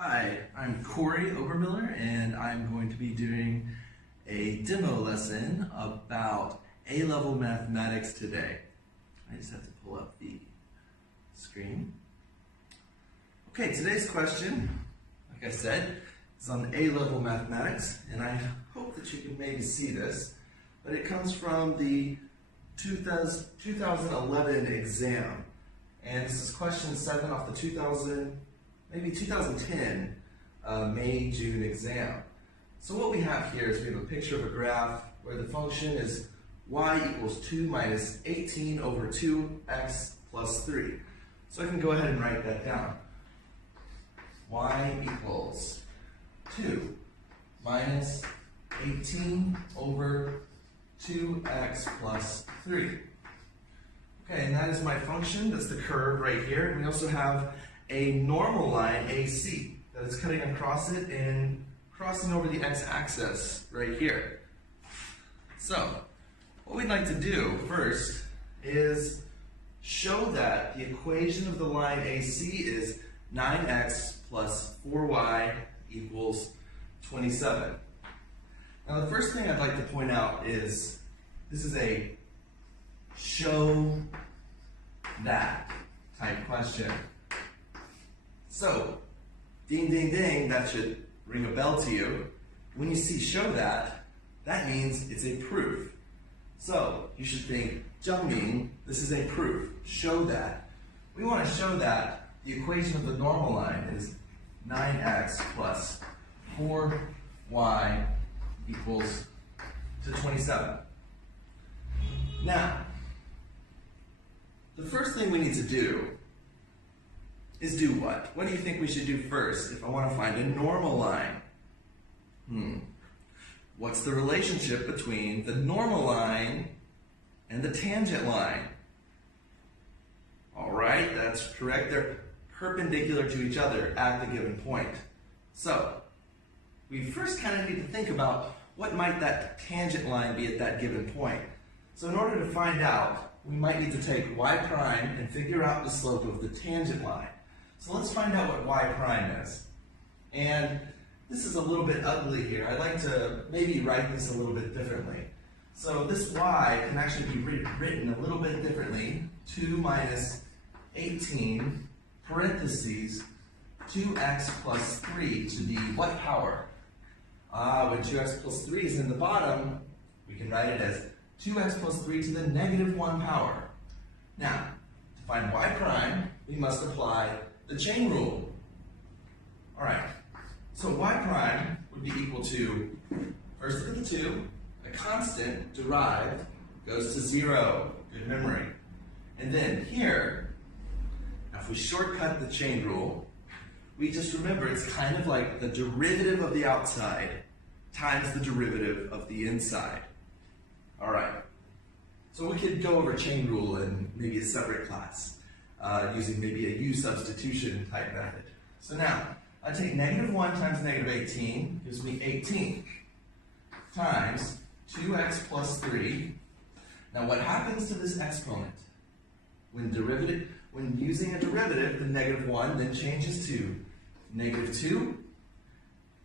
Hi, I'm Corey Obermiller, and I'm going to be doing a demo lesson about A-level mathematics today. I just have to pull up the screen. Okay, today's question, like I said, is on A-level mathematics, and I hope that you can maybe see this, but it comes from the 2011 exam, and this is question 7 off the 2010 May-June exam. So what we have here is we have a picture of a graph where the function is y equals 2 minus 18 over 2x plus 3. So I can go ahead and write that down. Y equals 2 minus 18 over 2x plus 3. Okay, and that is my function. That's the curve right here. We also have a normal line, AC, that is cutting across it and crossing over the x-axis right here. So, what we'd like to do first is show that the equation of the line AC is 9x plus 4y equals 27. Now, the first thing I'd like to point out is this is a show that type question. So, ding, ding, ding, that should ring a bell to you. When you see show that, that means it's a proof. So, you should think, 证明, this is a proof. Show that. We want to show that the equation of the normal line is 9x plus 4y equals to 27. Now, the first thing we need to do is do what? What do you think we should do first if I want to find a normal line? What's the relationship between the normal line and the tangent line? All right, that's correct. They're perpendicular to each other at the given point. So, we first kind of need to think about what might that tangent line be at that given point. So in order to find out, we might need to take y prime and figure out the slope of the tangent line. So let's find out what y prime is. And this is a little bit ugly here. I'd like to maybe write this a little bit differently. So this y can actually be written a little bit differently. 2 minus 18 parentheses 2x plus 3 to the what power? When 2x plus 3 is in the bottom, we can write it as 2x plus 3 to the negative 1 power. Now, to find y prime, we must apply the chain rule. All right, so y prime would be equal to, first look at the 2, a constant derived goes to 0, good memory. And then here, now if we shortcut the chain rule, we just remember it's kind of like the derivative of the outside times the derivative of the inside. All right, so we could go over chain rule in maybe a separate class. Using maybe a U substitution type method. So now, I take negative 1 times negative 18, gives me 18, times 2x plus 3. Now what happens to this exponent? When using a derivative, the negative 1 then changes to negative 2.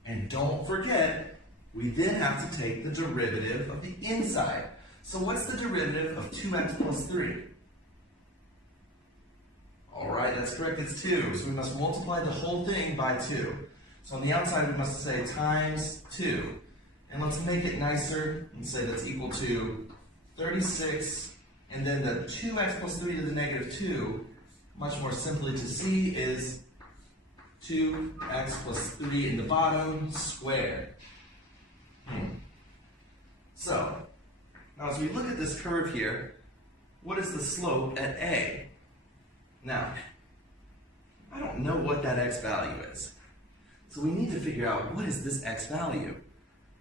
And don't forget, we then have to take the derivative of the inside. So what's the derivative of 2x plus 3? All right, that's correct, it's 2. So we must multiply the whole thing by 2. So on the outside, we must say times 2. And let's make it nicer and say that's equal to 36. And then the 2x plus 3 to the negative 2, much more simply to see, is 2x plus 3 in the bottom squared. So, now as we look at this curve here, what is the slope at A? Now, I don't know what that x value is. So we need to figure out what is this x value.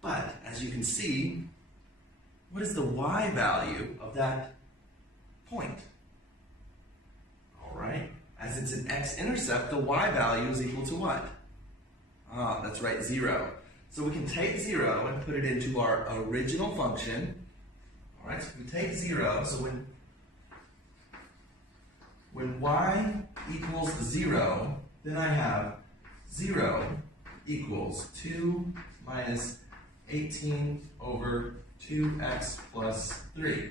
But, as you can see, what is the y value of that point? All right, as it's an x-intercept, the y value is equal to what? That's right, 0. So we can take 0 and put it into our original function. All right, so we take 0, so when y equals 0, then I have 0 equals 2 minus 18 over 2x plus 3.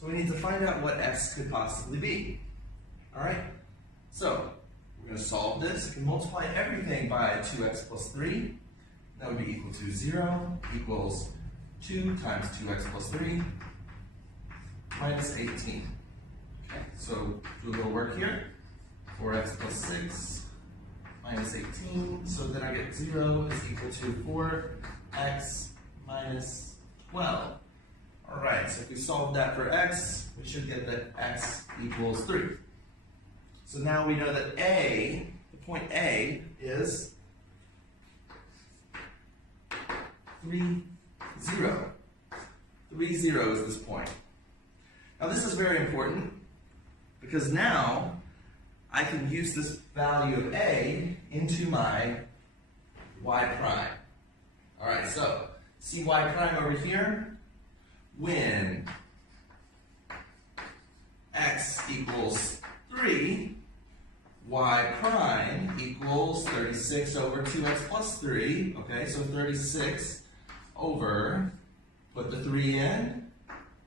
So we need to find out what x could possibly be. All right? So we're going to solve this. We can multiply everything by 2x plus 3. That would be equal to 0 equals 2 times 2x plus 3 minus 18. Okay, so do a little work here. 4x plus 6 minus 18. So then I get 0 is equal to 4x minus 12. All right, so if we solve that for x, we should get that x equals 3. So now we know that A, the point A, is 3, 0. 3, 0 is this point. Now this is very important because now I can use this value of A into my y prime. All right, so see y prime over here? When x equals 3, y prime equals 36 over 2x plus 3. Okay, so 36 over, put the 3 in,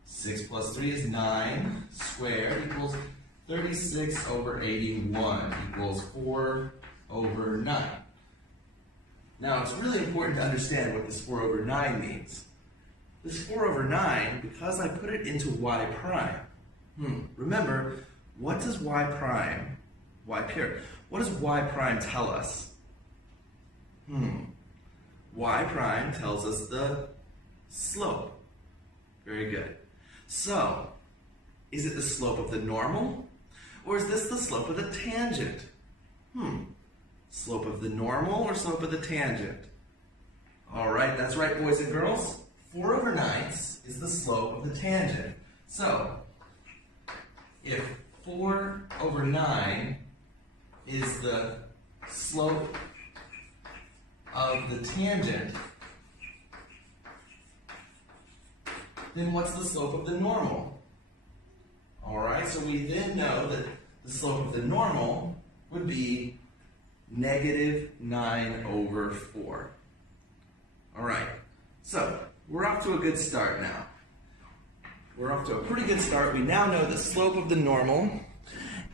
6 plus 3 is 9 squared equals 36 over 81 equals 4 over 9. Now, it's really important to understand what this 4 over 9 means. This 4 over 9, because I put it into y prime. Remember, what does y prime, what does y prime tell us? Y prime tells us the slope. Very good. So, is it the slope of the normal? Or is this the slope of the tangent? Slope of the normal or slope of the tangent? All right, that's right, boys and girls. 4 over 9 is the slope of the tangent. So, if 4 over 9 is the slope of the tangent, then what's the slope of the normal? All right, so we then know that the slope of the normal would be negative 9 over 4. All right, so we're off to a good start now. We're off to a pretty good start. We now know the slope of the normal,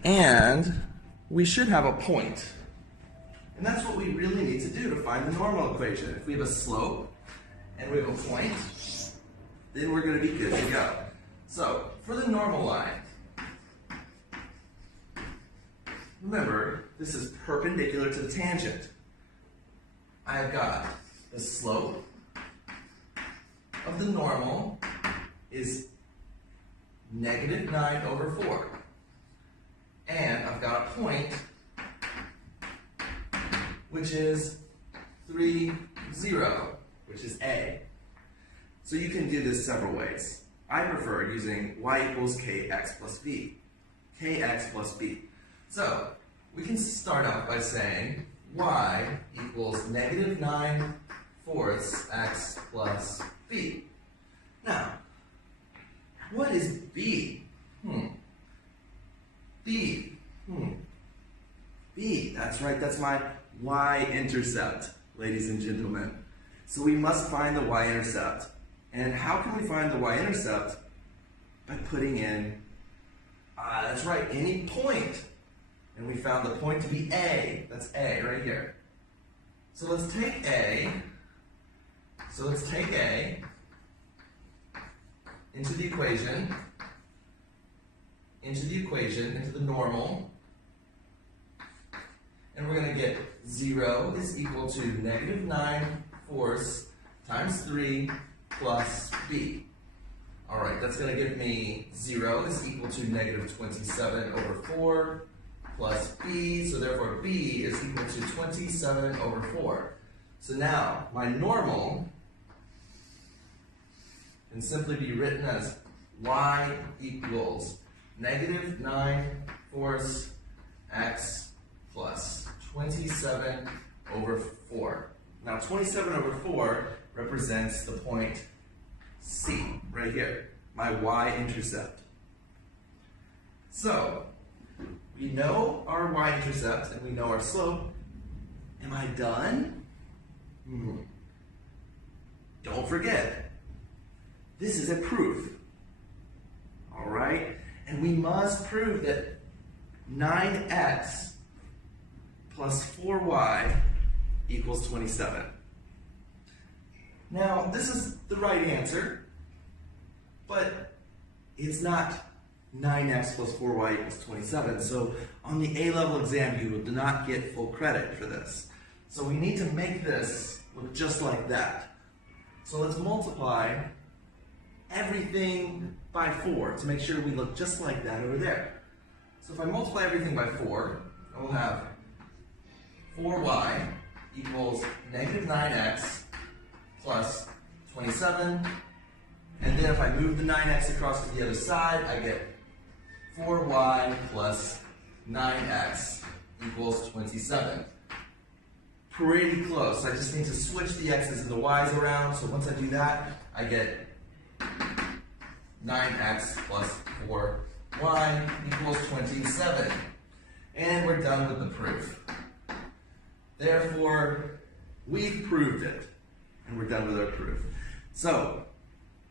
and we should have a point. And that's what we really need to do to find the normal equation. If we have a slope and we have a point, then we're going to be good to go. So, for the normal line, remember, this is perpendicular to the tangent. I've got the slope of the normal is negative 9 over 4. And I've got a point, which is 3, 0, which is A. So you can do this several ways. I prefer using y equals kx plus b. Kx plus b. So we can start out by saying y equals negative 9 fourths x plus b. Now, what is b? B, that's right, that's my y-intercept, ladies and gentlemen. So we must find the y-intercept. And how can we find the y-intercept? By putting in, that's right, any point. And we found the point to be A. That's A right here. So let's take A. Into the equation, into the normal. And we're going to get 0 is equal to negative 9 fourths times 3 plus b. All right, that's going to give me 0 is equal to negative 27 over 4 plus b. So therefore, b is equal to 27 over 4. So now, my normal can simply be written as y equals negative 9 fourths x plus 27 over 4. Now 27 over 4 represents the point C, right here, my y-intercept. So, we know our y-intercept and we know our slope. Am I done? Don't forget, this is a proof. All right? And we must prove that 9x plus 4y equals 27. Now, this is the right answer, but it's not 9x plus 4y equals 27. So on the A-level exam, you will not get full credit for this. So we need to make this look just like that. So let's multiply everything by 4 to make sure we look just like that over there. So if I multiply everything by 4, I will have 4y equals negative 9x plus 27. And then if I move the 9x across to the other side, I get 4y plus 9x equals 27. Pretty close. I just need to switch the x's and the y's around. So once I do that, I get 9x plus 4y equals 27. And we're done with the proof. Therefore, we've proved it. And we're done with our proof. So,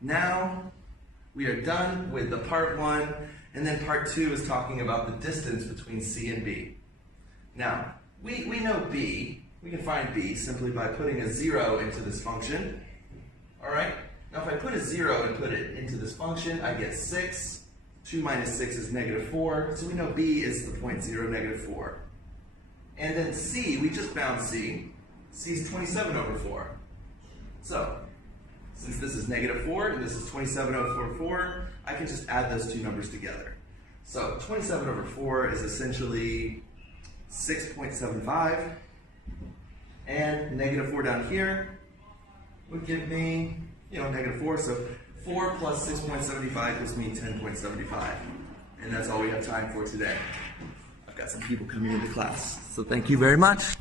now we are done with the part 1, and then part 2 is talking about the distance between C and B. Now, we know B. We can find B simply by putting a 0 into this function. All right? Now, if I put a 0 and put it into this function, I get 6. 2 minus 6 is negative 4. So we know B is the point 0, negative 4. And then C, we just found C. C is 27 over 4. So, since this is negative 4 and this is 27 over 4, I can just add those two numbers together. So 27 over 4 is essentially 6.75. And negative 4 down here would give me, negative 4. So 4 plus 6.75 gives me 10.75. And that's all we have time for today. I've got some people coming into class. So thank you very much.